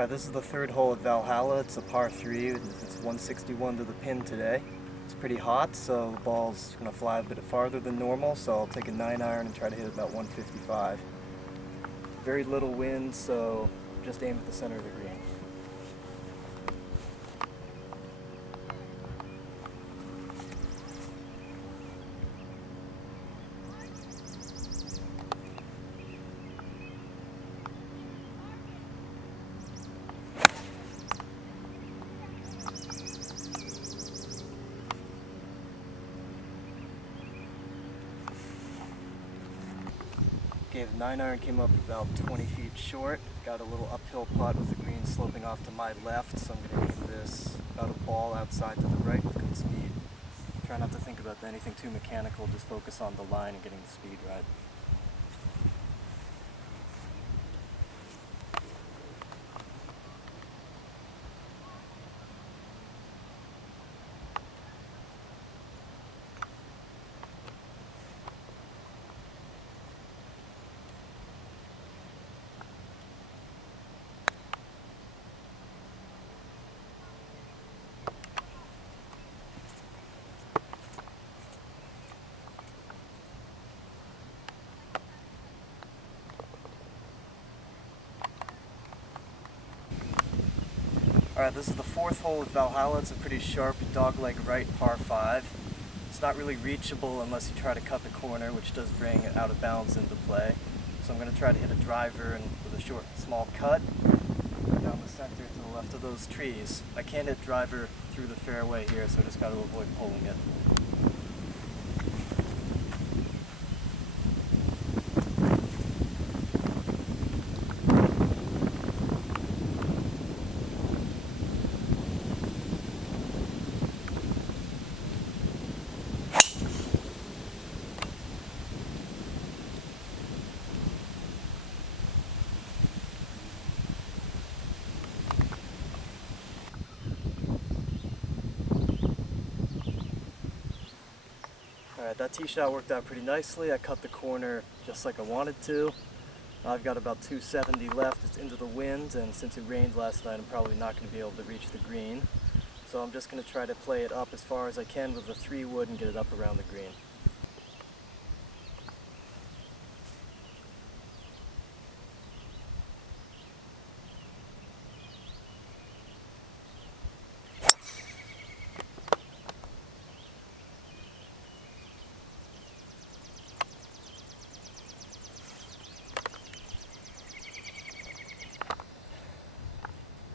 Alright, this is the third hole at Val Halla. It's a par 3. It's 161 to the pin today. It's pretty hot, so the ball's going to fly a bit farther than normal, so I'll take a 9-iron and try to hit it about 155. Very little wind, so just aim at the center of the green. Okay, the 9-iron came up about 20 feet short. Got a little uphill putt with the green sloping off to my left, so I'm going to aim this about a ball outside to the right with good speed. Try not to think about anything too mechanical, just focus on the line and getting the speed right. Alright, this is the fourth hole at Val Halla. It's a pretty sharp dogleg right par 5. It's not really reachable unless you try to cut the corner, which does bring out of bounds into play. So I'm going to try to hit a driver and with a short, small cut down the center to the left of those trees. I can't hit driver through the fairway here, so I just got to avoid pulling it. Alright, that tee shot worked out pretty nicely. I cut the corner just like I wanted to. I've got about 270 left. It's into the wind, and since it rained last night, I'm probably not going to be able to reach the green. So I'm just going to try to play it up as far as I can with the 3-wood and get it up around the green.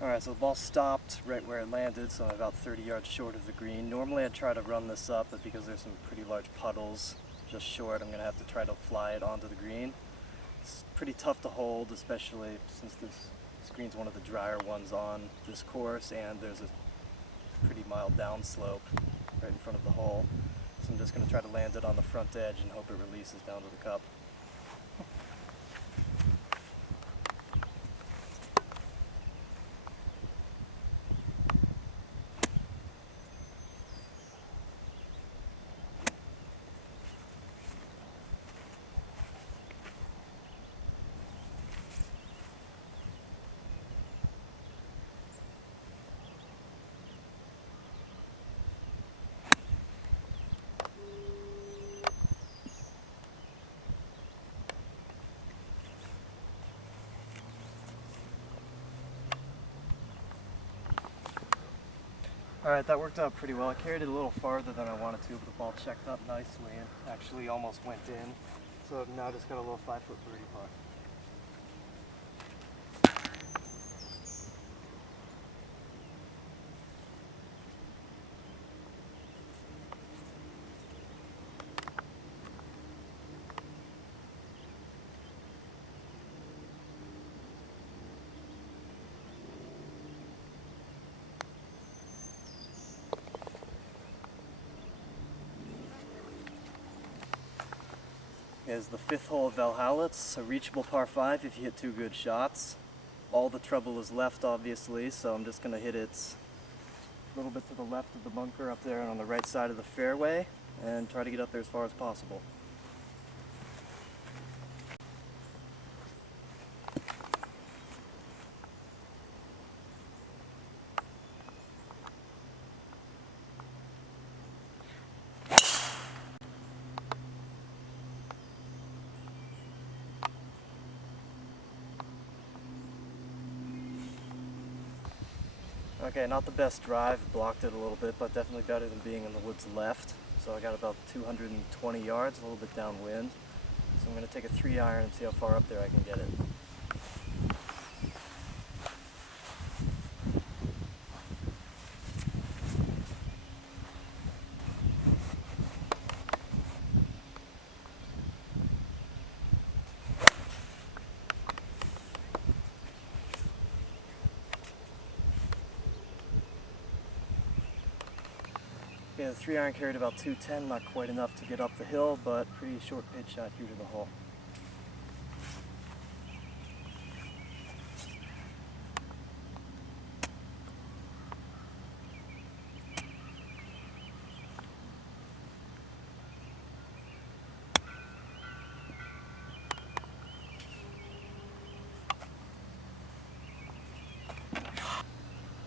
Alright, so the ball stopped right where it landed, so I'm about 30 yards short of the green. Normally I'd try to run this up, but because there's some pretty large puddles just short, I'm going to have to try to fly it onto the green. It's pretty tough to hold, especially since this green's one of the drier ones on this course, and there's a pretty mild downslope right in front of the hole. So I'm just going to try to land it on the front edge and hope it releases down to the cup. Alright, that worked out pretty well. I carried it a little farther than I wanted to, but the ball checked up nicely and actually almost went in. So I've now just got a little 5-foot birdie putt. Is the 5th hole of Val Halla. It's a reachable par 5 if you hit 2 good shots. All the trouble is left, obviously, so I'm just going to hit it a little bit to the left of the bunker up there and on the right side of the fairway and try to get up there as far as possible. Okay, not the best drive, blocked it a little bit, but definitely better than being in the woods left. So I got about 220 yards, a little bit downwind. So I'm going to take a 3-iron and see how far up there I can get it. Okay, the 3-iron carried about 210, not quite enough to get up the hill, but pretty short pitch shot here to the hole.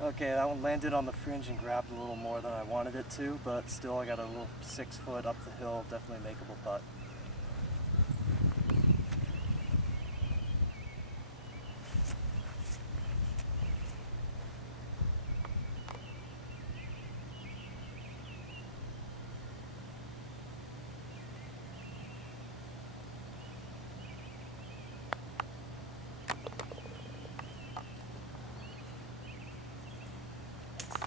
Okay, that one landed on the fringe and grabbed a little more than I wanted it to, but still I got a little 6 foot up the hill, definitely makeable putt.